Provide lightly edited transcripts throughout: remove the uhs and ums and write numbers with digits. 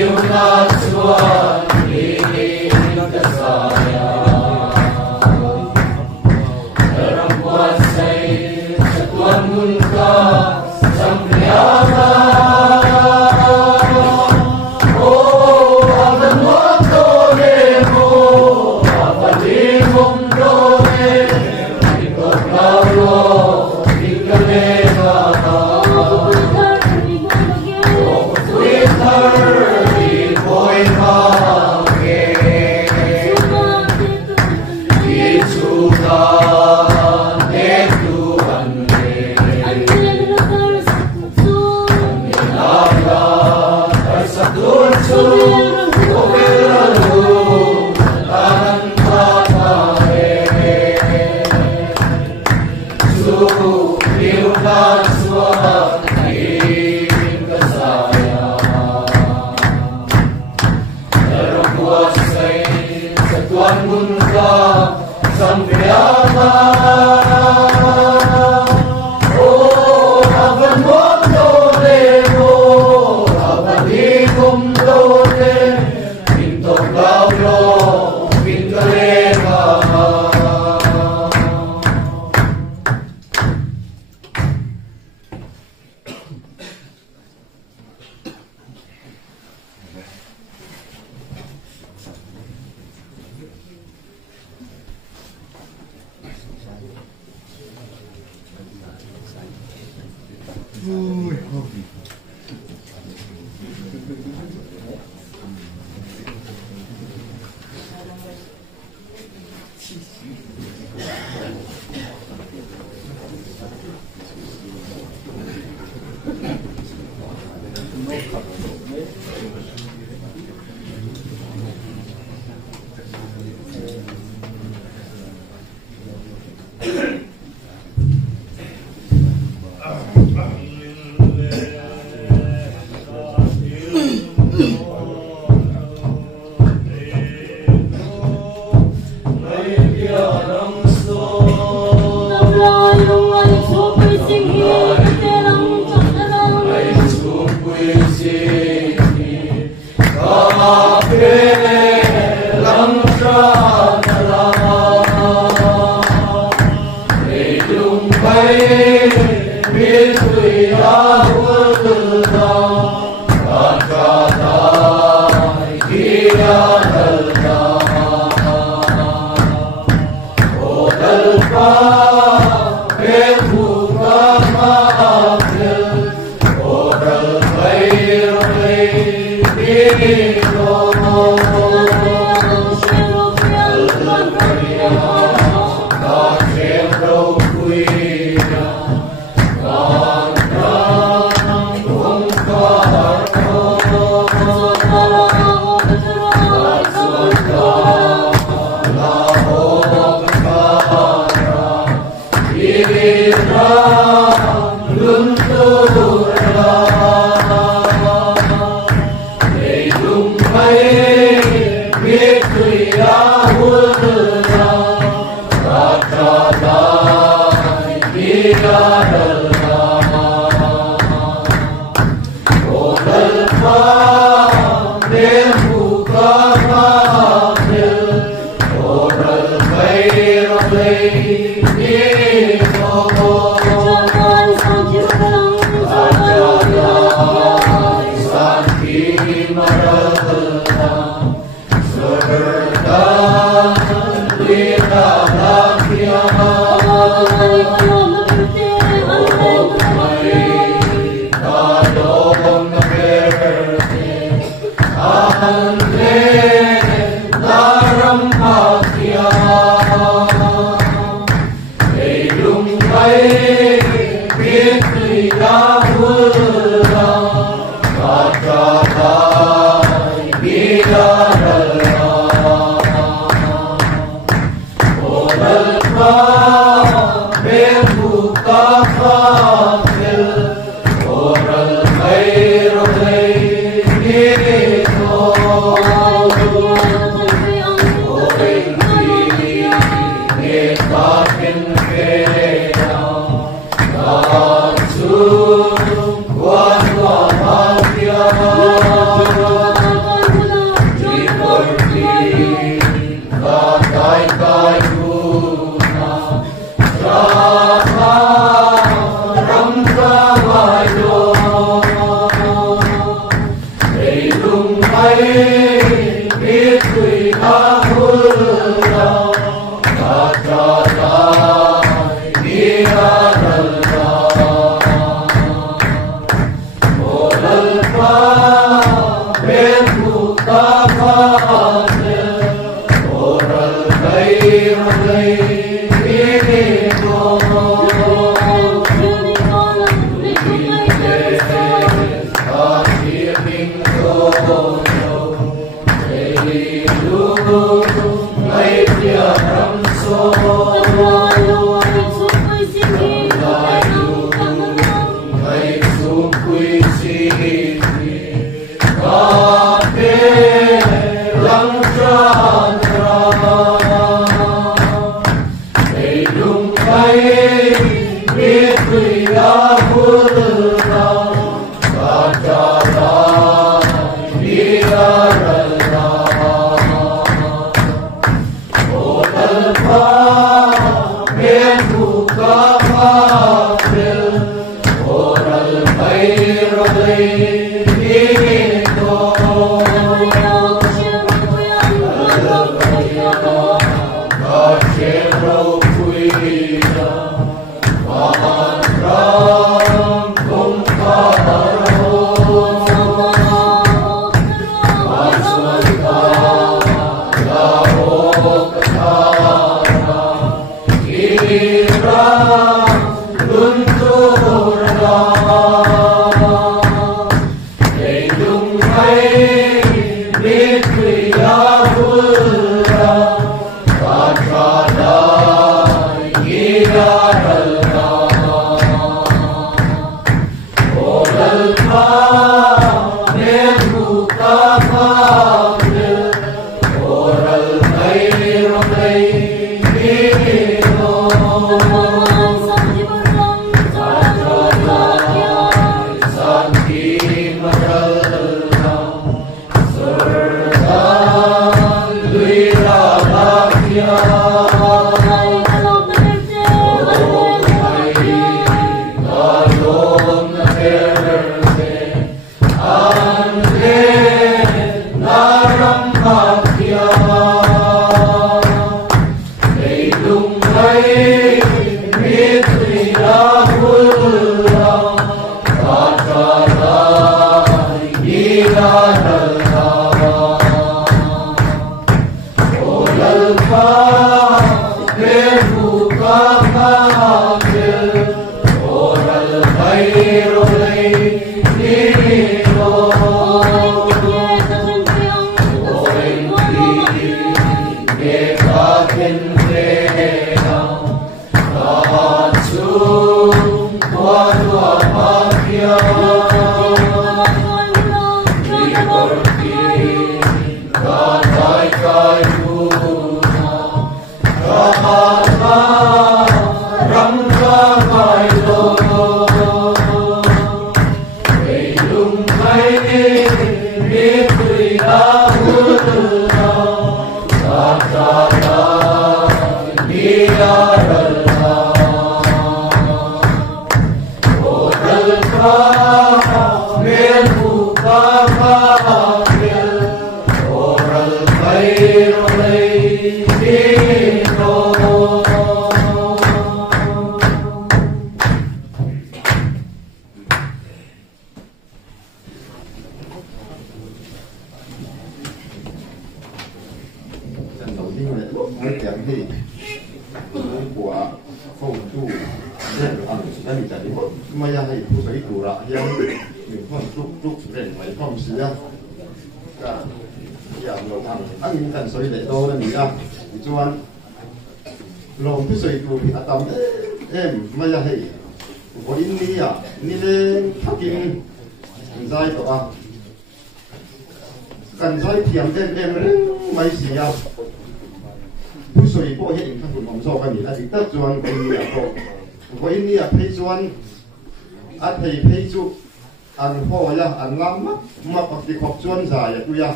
Yêu God.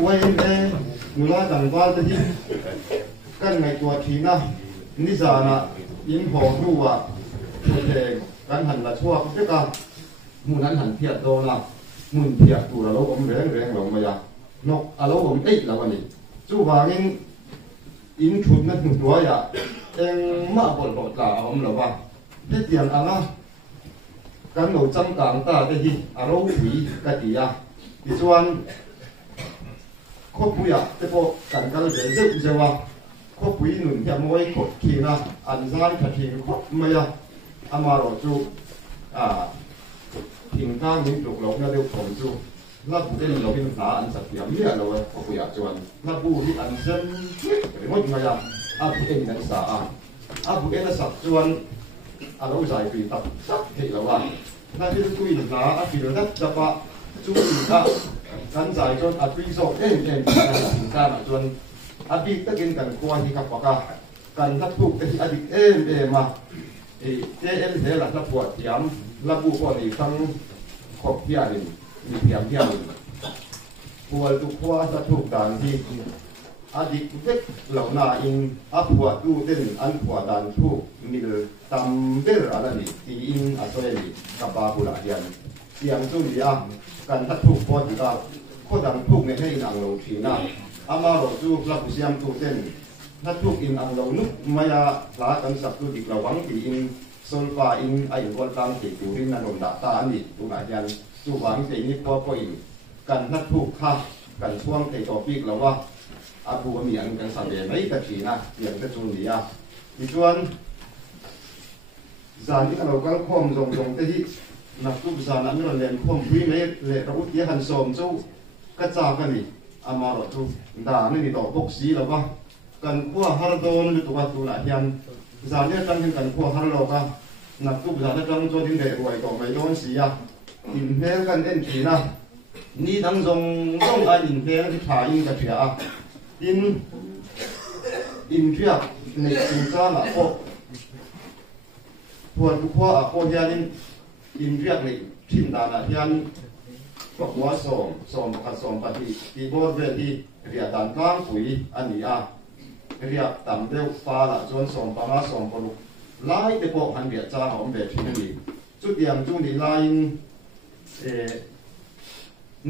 quay em người ta chẳng qua tới đi căn ngày tuổi thì na ní giờ na in hồ nu à thì căn hẳn là chua cái cả muốn ăn hẳn thiệt rồi na muốn thiệt tụ là lâu ông rèn rèn lòng mà ya nóc lâu ông ấy là cái gì chú vàng in chụp nó một đôi ya em mà bột bột là ông là vàng thế tiền ăn á căn đầu trăm càng ta tới đi lâu quý cái gì à thì chuanครบปุยอ่ะแต่พอกันกันเลยเจ้าเจ้าว่าครบปุยหนุนที่มวยครบทีนะอันซ้ายขัดทีครบไม่อ่ะอามาเราจูทิ้งข้างมิ้นจุกเราเนี่ยเดี๋ยวผมจูนับผู้เล่นเราเป็นหาอันสักอย่างเนี่ยเราครบปุยอ่ะจวนนับผู้ที่อันเส้นหรือว่าไม่อ่ะผู้เล่นนักศึกษาผู้เล่นนักศึกษาจวนเราใส่ปีตับสักเหตุเราว่านั่นที่คุยหนาปีเราเนี่ยจะปะจูอีกกันใจจนอัดปีโซ่กันการจนอัดปีตะกินกันควายที่ขับปากกันทับทุกที่อัดปีมาเจเทละรับปวดย้ำรับบุปผาทั้งขบเพียรินมีเพียงเพียรินปวดทุกขวาทับทุกการที่อดีตเด็กเหล่านาอินอับปวดดูเต้นอันปวดดันทุกมีตำเดอร์อะไรนี่ที่อินอัศวินกับบาบุระเดียนเสียงจุนดีอ่ะกันทัดทุกพอดีกันโคดังทุกในให้นางเราทีน่าอามาเราจูรับเสียงตัวเต้นทัดทุกอินอังเรานุกมายาลากันสักตัวดีกระวังตีอินโซลฟาอินไอ้คนตามติดอยู่ที่นันนดาตาอันนี้ตัวไหนยันจูวังตีนี้พออินกันทัดทุกข้ากันช่วงตีต่อปีกเราว่าอาบูมีอันกันสังเกตไม่ตัดทีน่ะอย่างจะจูนดีอ่ะที่ชวนจานที่เราก็คอมทรงที่นักทุบสารนั้นเราเรียนคมพิเมศเละเราที่หันสมจูกระจากันนี่อามาเราจูด่าไม่มีต่อบกสีแล้วว่ากันขั้วฮาร์โดนหรือตัวตัวไหนยันสารเนี่ยตั้งกันขั้วฮาร์โดกันนักทุบสารเนี่ยตั้งโจทย์ที่เด็กรวยต่อไปโดนสีอ่ะอินเพลกันเอ็นทีนะนี่ทั้งทรงอันอินเพลที่ถ่ายอินกระเทียอินเทียในสินค้าหลักพวกทุกขั้วพวกยันอินเรียกเลยทิมดานะยันพวกหัวส่งกับส่งปฏิที่บอร์เวทีเรียกดันกลางปุ๋ยอันนี้เรียกต่ำเร็วฟ้าละจนส่งปลาส่งปลุกไล่แต่พวกหันเบียดจ้าหอมเบียดที่นี่จุดเดียมจุดนี้ไล่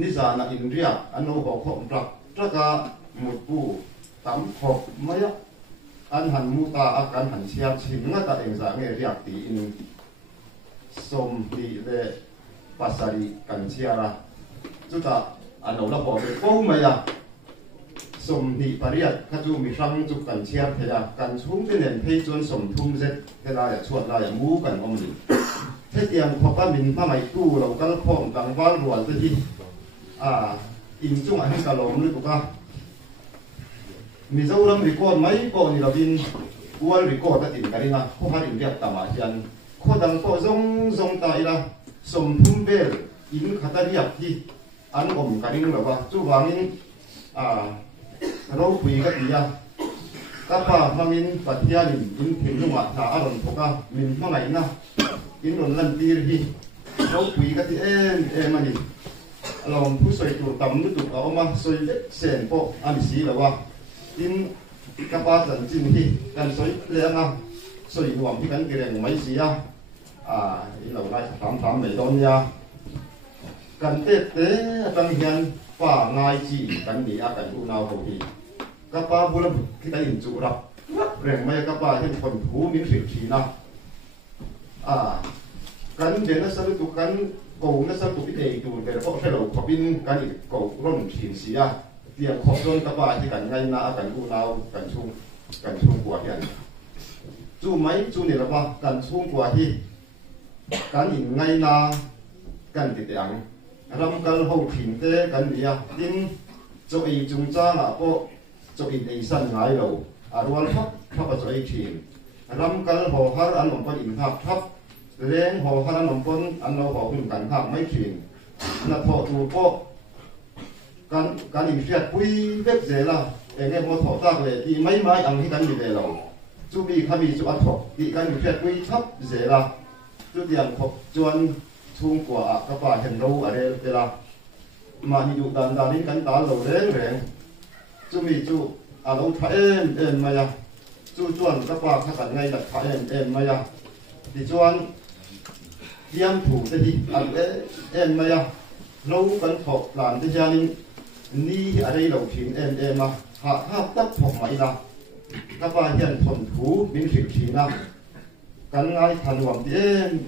นิสานะอินเรียกอันโนบอกขบปลักตะกาหมุดปูต่ำขบไม่อันหันมูตาอาการหันเชียบชิมงั้นแต่เองจะเรียกตีอินสมดีเลปัสสารีกันเชียระจุดอ่ะอันนั้นเราบอกเลยโอ้ไม่ยาสมดีปริยัติข้าจูมีครั้งจุกันเชียร์เทียกันชุ่มเป็นเด่นเพจนสมทุ่มเสร็จเวลาชวดลายมูกันอมดีเทียมพอป้ามินผ้าไหมตู้เราก็คล้องกลางบ้านรวนที่อินจุงอันนี้กะลมหรือปุ๊กะมีเจ้าเริ่มรีคอร์ดไหมก่อนนี่เราบินวัวรีคอร์ดตัดอินกันนี่นะพวกเขาอินเรียกตามาเชียนข้อดังก็ทรงตายละสมทุ่มเบลอินขัดเรียบที่อันอมกันนี่หรือว่าจู่วางินเราคุยกันดีอ่ะก็พาพามินปัจจัยอินถึงจังหวัดท่าอารมณ์พวกมินเมื่อไหร่นะอินหล่นลันตีที่เราคุยกันที่มันนี่เราผู้สวยตัวต่ำนึกตัวเอามาสวยเส้นพวกอันสีหรือว่าอินกับป้าสันจินที่กันสวยเลี้ยงอ่ะสวยหวมที่กันเกลียงไม่เสียเราได้ถามไม่โดนยากันเตะตั้งเฮียนฝ่าง่ายจีกันดีอากันอุณาโหดีกับป้าบุรุษที่ได้ยินจุรับแรงไม่กับป้าที่คนหูมีสิทธิ์นะกันเดี๋ยวนั้นสรุปกันโกงนั้นสรุปที่เองดูแต่พวกเราขบินกันอีกโกงร่นสินเสียเตรียมขอบร่นกับป้าที่กันง่ายนะกันอุณากันชุ่มกว่าเฮียนจู่ไหมจู่เนี่ยละว่ากันชุ่มกว่าที่กันอินไงนากันติดอย่างรำกันหูถิ่นเตะกันเดียดินจะอีจุงจ้าละก็จะอินไอสันไงเรารวนทับจะอีถิ่นรำกันหัวฮาร์อันหนุ่มปนอินทับเลี้ยงหัวฮาร์อันหนุ่มปนอันเราหัวหุ่นกันทับไม่ถิ่นนัดพอตูก็กันอินเฟียดปุ้ยเล็กเจล่ะเองเนี่ยพอถอดตากเลยที่ไม่อังที่กันอยู่ในเราจู่มีขมีจู่อัดถอดที่กันอินเฟียดปุ้ยทับเจล่ะจุดเดียมขบจวนทุ่งกว่าก็ป่าเห็นรู้อะไรเวลา mà đi dụ đàn đàn đến cánh tá lầu đến rèn chú mi chú lâu thả em mà ya chú chuan các bà các bạn ngay đặt thả em mà ya thì chuan diam thủ thế thì em mà ya lâu cánh thọ làm thế gia đình ni ở đây đầu thìn em mà hạ hát tấp thọ mày là các bà hiện thuần thú biến thịt thìn na cánh ngay thành hoàng thì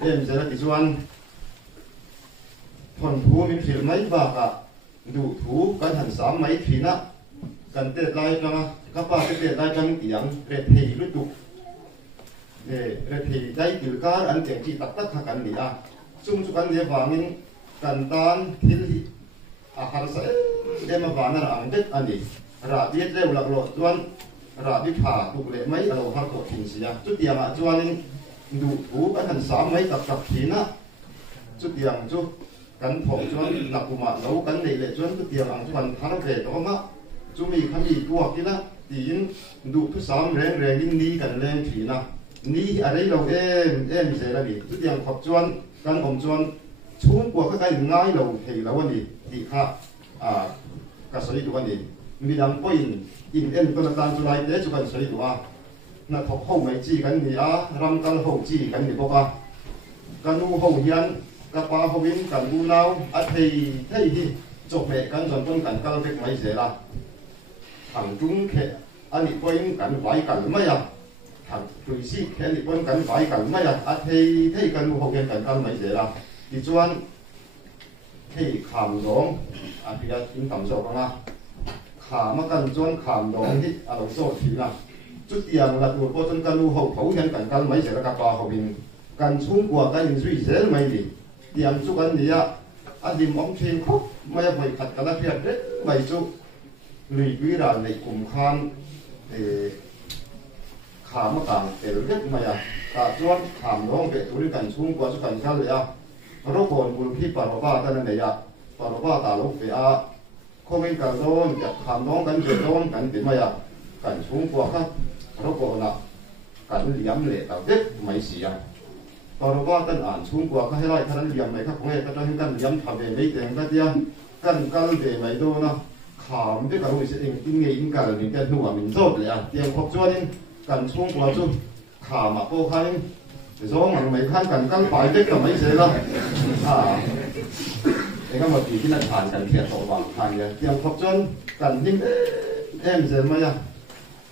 em sẽ là thì chuan thuần thú biến thịt mấy và cả đủ thú cánh hành sám mấy thìn na cần tết lại cho các bà cái tết lại trong tiếng rệt thì lúc tục để rệt thì đây từ cá ăn tiếng chỉ tắc tắc cần đi à chung chung cần đi vào mình cần tan thì hàng sẽ đem mà vào là ăn tết anh đi ra biết đều lạc lộ chuan ra biết thả tục lệ mấy đầu hàng cổ thìn xí à chút tiền mà chuan đủ thú cánh hành sám mấy tập tập thìn á chút tiền chút cánh thổ chuan lạc của mạng nấu cánh lệ chuan chút tiền ăn chuan thắng về đó mà chú mi khám gì tua kia là tiền đủ thứ sáu rèn đi cần lên thủy na ni ở đây lâu em sẽ là gì chút tiền học chuan căn phòng chuan chung của các cái ngay lâu thì lâu anh thì khác cái sợi đồ anh mi đang point in em tôi là tan cho lại để cho cái sợi đồ na thọc hậu mấy chi cái gì ram căn hậu chi cái gì bốc căn u hậu hiền các bà hậu in căn u nào thì chụp mẹ căn dần con căn căn việc mấy sẽ là thằng chúng khe anh đi quên cảnh vải cảnh mấy thằng tùy sĩ khe đi quên cảnh vải cảnh mấy thấy cảnh hồ khe cảnh mấy giờ là đi chuan thấy khám đóng bây giờ in tầm số con khám cảnh chuan khám đóng thì đầu số thì là chút tiền là tụi cô chân cảnh hồ thấu khe cảnh mấy giờ là các bà hồ bình cảnh xuống của cái in duy dễ mấy đi tiền chút cảnh gì đi mong thiên khúc mấy phải khát cái là phiền đấy mấy chút lùi quý đàn này cùng khám khám mà càng để rất mà cả chuan khám đó về tụi cảnh xuống qua cho cảnh khănเลยrồi còn buồn khi bảo ba ta này bảo ba ta lúc về không nên cảnh đó khám đó cảnh về đó cảnh đến mà cảnh xuống qua khác rồi còn là cảnh liếm lệ tạo rất mấy gì bảo ba ta ăn xuống qua cái hay cái liếm này khác không hay cái đó cảnh liếm thằng về mấy tiền cái gì cảnh cảnh về mấy đô nó khám cái cái sẽ in nghề in cả những cái nụ mình tốtเลยtiền học cho nên cần xuống qua chút khám mà cô khai rồi mà mấy khăn cần phải biết là mấy sẽ là cái mà chỉ cái là thành cần thiệt hậu bằng thành vậy tiền học cho cần những em giờ mà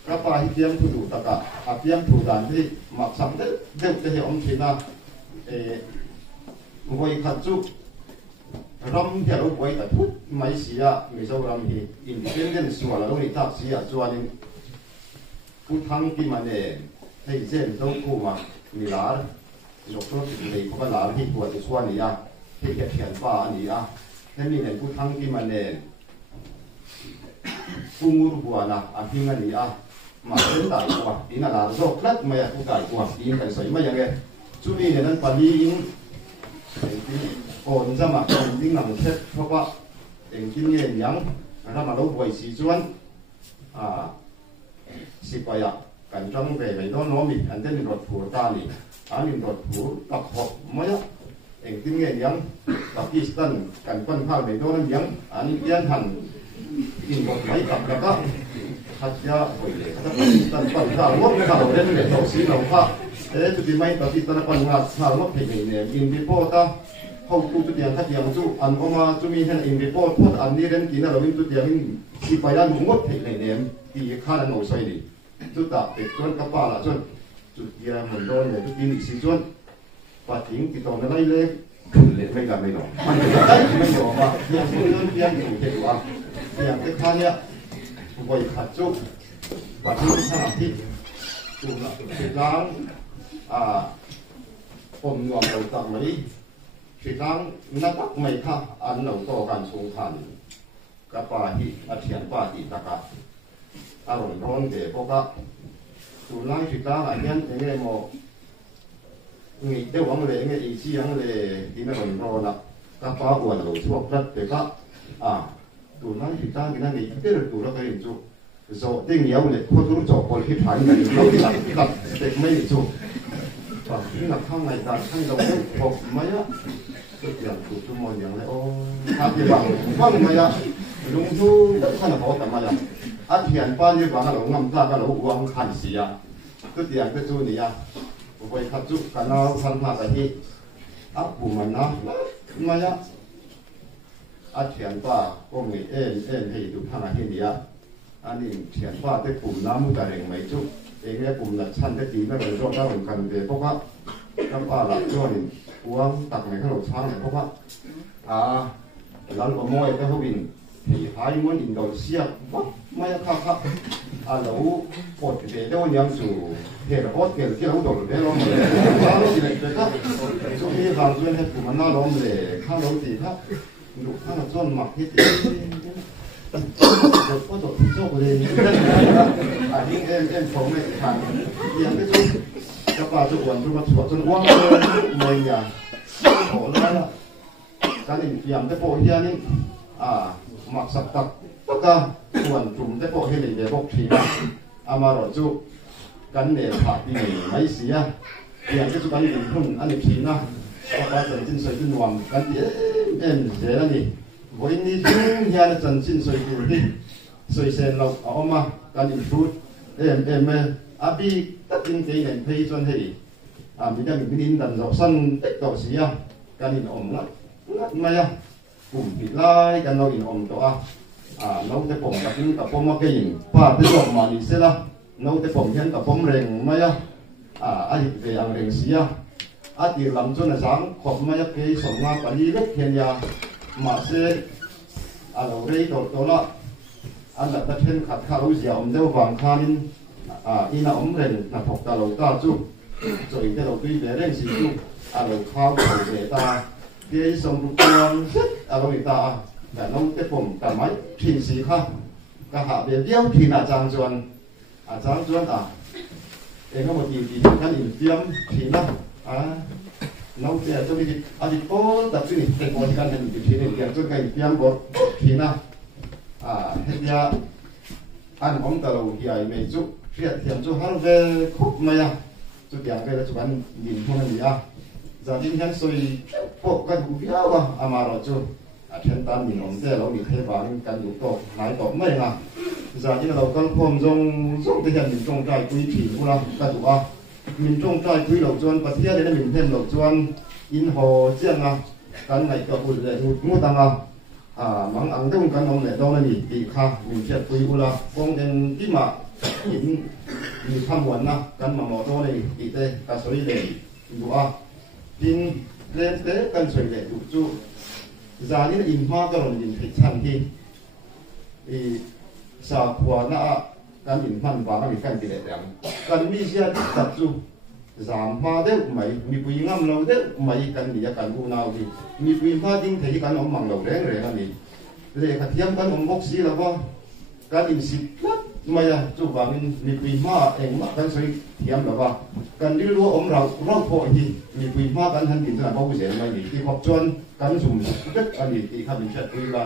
các bài tiền thủ tất cả tiền thủ đàn thì mặc sắm đấy đều để ông chỉ là ngồi khát chút ram theo quay tại phút mấy xí người sau ram thì independent xua là lúc này ta xí cho nên phút thăng khi mà này thấy xem đâu cô mà người lá rồi số thì có cái lá thì của cái xua này thì cái thiền pha này nên mình này phút thăng khi mà này cung ngũ của là khi mà này mà đến tại của đi là rồi rất mà cũng tại của đi cái sấy mà vậy chú ý này nên phải đi còn ra mà còn tiếng làm xétเพราะว่าเองที่นี่ยังถ้ามาเราไหวสีจวนสิไปกันจังไปไม่ต้องน้อมีอันเด่นรถผัวตานี่อันนี้รถผัวตักหอบไม่เองที่นี่ยังปากีสถานกันปั้นข้าวไม่ต้องยังอันนี้เลี้ยงหันกินรถไม่กลับแล้วก็ขัดยาไปเลยถ้าปากีสถานปั้นข้าวงดข้าวเล่นเลยต่อสีเราข้าจุดที่ไม่ปากีสถานปั้นข้าวงดเพียงเนี่ยกินไปโป้ตาเขาตู้จุดยังขัดยังจู่อันก็มาจู่มีเห็นอินไปโป้ทอดอันนี้เล่นกินแล้วเราจุดยังสิไปด้านงดเพียงเนี่ยที่ข้าด้านโน้ตใส่ดิจุดตัดเป็ดจนกระป๋าละจนจุดเดียวเหมือนโดนเนี่ยจุดกินอีกสิจนปาทิ้งติดต่อไม่ได้เลยเลยไม่กันไม่หรอกมันจะได้ไม่หรอกว่าอย่างที่เรื่องเพี้ยนอยู่เห็นว่าอย่างที่ข้าเนี่ยบ่อยขัดจุดปาทิ้งข้าวที่จุดละจุดล้างผมงอมเราตักไหมจุดล้างนักไม่ข้าอันเราต่อการทรงทันกระป๋าหิอาเทียนปาหิตะกะอารมณ์ร้อนเดี๋ยวพวกก็สุนัขจุดล้างอันนี้ยังไงโมงี้เดี๋ยววังเลยยังไงอีซี่ยังเลยที่ไม่ร้อนร้อนละก็ฟ้าหัวเราชอบรัดเดี๋ยวก็สุนัขจุดล้างกันนั่นเองเดี๋ยวตัวเราก็ยังจู่โซ่เด้งเหี้ยวเลยพวกตัวจอบพอที่ผ่านกันเราที่หลับเด็กไม่จู่ที่หลับข้างในตาข้างเราพบไหม ก็เตรียมถูกชั่วโมงอย่างไรโอ้ถ้าที่บางฟังมาอย่างลุงทูขนาดเขาแต่มาอย่างอาเทียนป้านยี่บางเรางำตาก็เราวางขันเสียก็เตรียมก็จูนี่อ่ะไปขัดจุกันเราพันผ้าไปที่อับบุมันนะมาอย่างอาเทียนป้าก็มีให้ดูทางอาทิตย์นี้อันนี้เทียนป้าได้ปุ่มน้ำมุกระเร่งไม่จุเองเนี่ยปุ่มหลักชั้นได้ดีไม่เป็นรอบได้เหมือนกันเลยเพราะว่าน้ำป้าหลักช่วยหวงตักในขนมช้างเนี่ยเพราะว่าเราเอาโม่ไปเขาวินที่หายม้วนอินโดนีเซียวัดไม่ครับเราปวดเดี๋ยวยังสู่เหตุอดเกิดที่เราโดนเดี๋ยวเราเลยเราสิเลยครับช่วงนี้เราช่วยให้ปุ่มมันน่าร้อนเลยข้างเราตีครับดูข้างส่วนหมักที่ตีก็ตัวที่โชคเลยอันนี้เอ็นผมไม่ทันยังไม่ชุบกระป๋าจุกวันจุกมาฉวดจนว่างเลยไม่ยังโหแล้วล่ะการอินฟิมได้โปรเฮียนี่หมักสักตักแล้วก็ส่วนจุ่มได้โปรเฮียเดี๋ยวพวกทีนะอามาหลอดจุกันเนี่ยขาดที่ไม่เสียเพียงแค่จุกันอินพุ่นอันนี้ทีนะก็ไปจนสิ้นสุดจนวันกันเอ็นเสียนี่วันนี้ถึงเฮียจนสิ้นสุดอยู่ที่สุดเซนเราเอามากันอินฟูดอาบีตัดสินใจเนี่ยเพย์จนให้มีแต่มีดินดันเราสั้นเด็กต่อเสียกันอินอมละไม่อะกลุ่มผิดไล่กันเราอินอมตัวเราจะผมกับนี่กับผมมาเก่งป้าที่บอกมาดิเสละเราจะผมเห็นกับผมเร่งไม่อะอันนี้เป็นอย่างเร่งเสียอาทิตย์ลำจนสังขบไม่อะเพย์ส่งมาปนีเล็กเพียงยามาเสียเราเรียกตัวละอันดับตะเทนขัดข้าวเสียอมเดียววางคานินอีน่าอมเร่งน่าถกตาเราตาจุจอยที่เราคุยเรื่องสิ่งจุเราข้าวเสียตาเดี๋ยวส่งรูปตัวเราอีตาแต่เราจะผมแต่ไม่ทิ้งสีค่ะก็หาเดียวทิ้งอาจารย์จวนเองก็มาดีกันอินเดียมทิ้งนะเราเนี่ยจะมีอดีตโอ้แต่สิ่งที่คนกันเห็นทิ้งเนี่ยอย่างจนกันอินเดียมบดทิ้งนะเฮียอันของตลาดใหญ่ไม่จุเทียบเทียมจุฮัลเวคุบมา呀จุดอย่างเวลาจุกันดินพวกนี้จะดินแค่สวยพวกกันดูยาวอามาเราจุเช่นตามดินอมเจ้าเราดิเทบานกันอยู่ต่อหลายต่อไม่นะจะที่เราก็พร้อมจงที่เห็นดินจงใจคุยผีกูละกันดูดินจงใจคุยเราจวนประเทศได้ดินเทมเราจวนอินโฮเจียงกันไหนก็บุญเลยงูตังมังอังเดิมกันน้องเนี่ยน้องนี่ตีข้ามีเชือกคุยกูละกองเดินที่มาหินมีข้ามวันนะกันมาหมอตัวนี่ตีเตะกระสวยเลยดูดินเล่นเตะกันสวยเลยดูจูจานี่อินฟ้าก็ลงดินผิดชั้นที่สาขวานะกันอินพันฟ้าก็มีกันติดแดงกันมีเสียจับจูสามฟ้าเด้อไม่มีปุยงามเราเด้อไม่กันนี่กันกูนาวดีมีปุยฟ้าดิ้งเทกันอมมังเราแรงเลยกันนี่เลยขัดเทียมกันอมบกสีแล้วว่ากันอินสิบไม่อะจูบางมีปุยฟ้าเองมากันสวยเทียมแล้วว่ากันที่รู้อมเราพอที่มีปุยฟ้ากันทันดินสนามบกเสียไม่ดีที่ขอบจวนกันสุ่มเด็กอันนี้ที่ข้าเป็นเชือกปุยว่า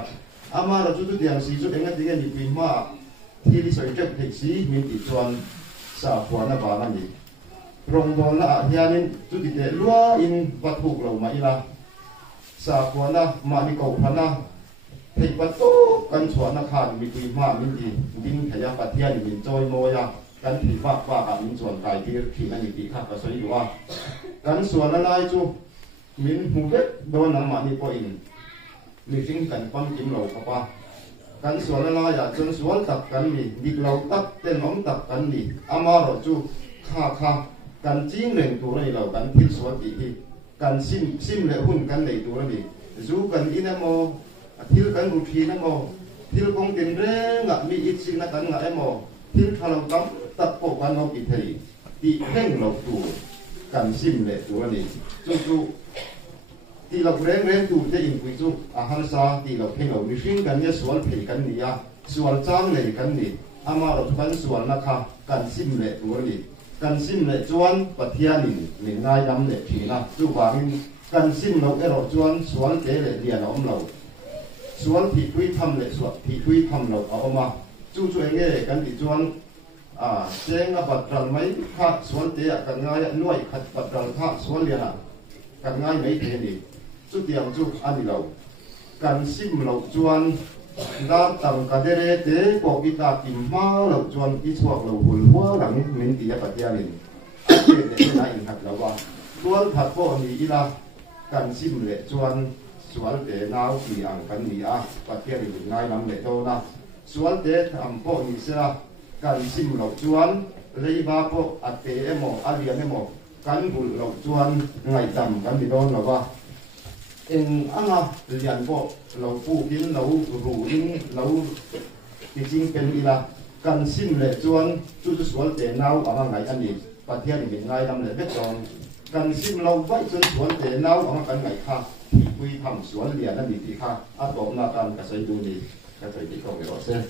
อามาเราจุดเดียงสีจุดเองก็ที่กันมีปุยฟ้าที่ที่สวยเก็บเห็ดสีมีติดจวนสาขวานะบากันดีโรงบอลละเฮียนี่จุดที่เดือดล้วนอินวัตถุเราไม่ละสาขวานะมาดิเกาพันนะเทวัตถุกันชวนนักข่าวมีคุยมามินดีดิ้งขยับปัทยาดิมินจอยโมยากันถีฟ้ากับมินชวนไก่ที่ที่นั่นดีข้าก็สวยอยู่กันส่วนอะไรจูมินหูเวทโดนน้ำมันนี่พออินมีสิ่งกันปั้มจิ้มเราครับว่ากันส่วนอะไรอยากจนส่วนตักกันนี่ดิเราตักเต้นน้องตักกันนี่อามาเราจูข้ากันจิ้งเร่งตัวนี่เรากันพิษสวัสดีที่กันซิมเลยหุ่นกันในตัวนี่จูกันอินโมทิลกันรูทีนะโมทิลกงเต็นเรื่องมีอิสินะกันงะโมทิลทะเลาะตัดโปกันเราอิทธิที่เพ่งเราตัวกันซิมเลยตัวนี่จูที่เราเร่งตัวจะอินคุยจูอาหารซาที่เราเพ่งเราวิฟิงกันเนี่ยส่วนเพกันนี่ส่วนจ้างเลยกันนี่อามาเรากันส่วนนะคะกันซิมเลยตัวนี่กันซิมเลยจวนปัทยานิหนึ่งนายดำเลยทีนะจูวางกันซิมเราเราจวนส่วนเจเลยเรียนเราส่วนที่คุยทำเลยส่วนที่คุยทำเราเอามาจู่ๆเองกันที่จวนเจ้งบัตรไม่ขาดส่วนเตะกันง่ายน้อยขัดบัตรขาดส่วนเรียนกันง่ายไม่เท่านี้ chút tiền chút ăn lẩu cần sim lẩu chuan đã tầm cả đề tế có cái ta tìm ma lẩu chuan cái chuột lẩu hùn hoa lằng mình tía bát gia đình anh để này in hạt lẩu vào chuan thật có gì là cần sim lệ chuan sual để nào thì ăn cần gì à bát gia đình ngay nằm lệ đâu na sual để làm có gì sẽ cần sim lẩu chuan lấy ba có ate emo alian emo cần bùn lẩu chuan ngày tầm cần gì đó lẩu vào anh à liền bộ lẩu phụ kiến lẩu rủ in lẩu thì chínhเป็นđi là cần sim lệ chuan chú sual để nào ở ngày anh đi bát gia đình ngay nằm lệ biết rồi cần sim lẩu vậy chuan sual để nào ở cần ngày khác thì quy thầm sual liền anh đi thì khác à tổ na cần cái xây đu đi cái xây đi không được rồi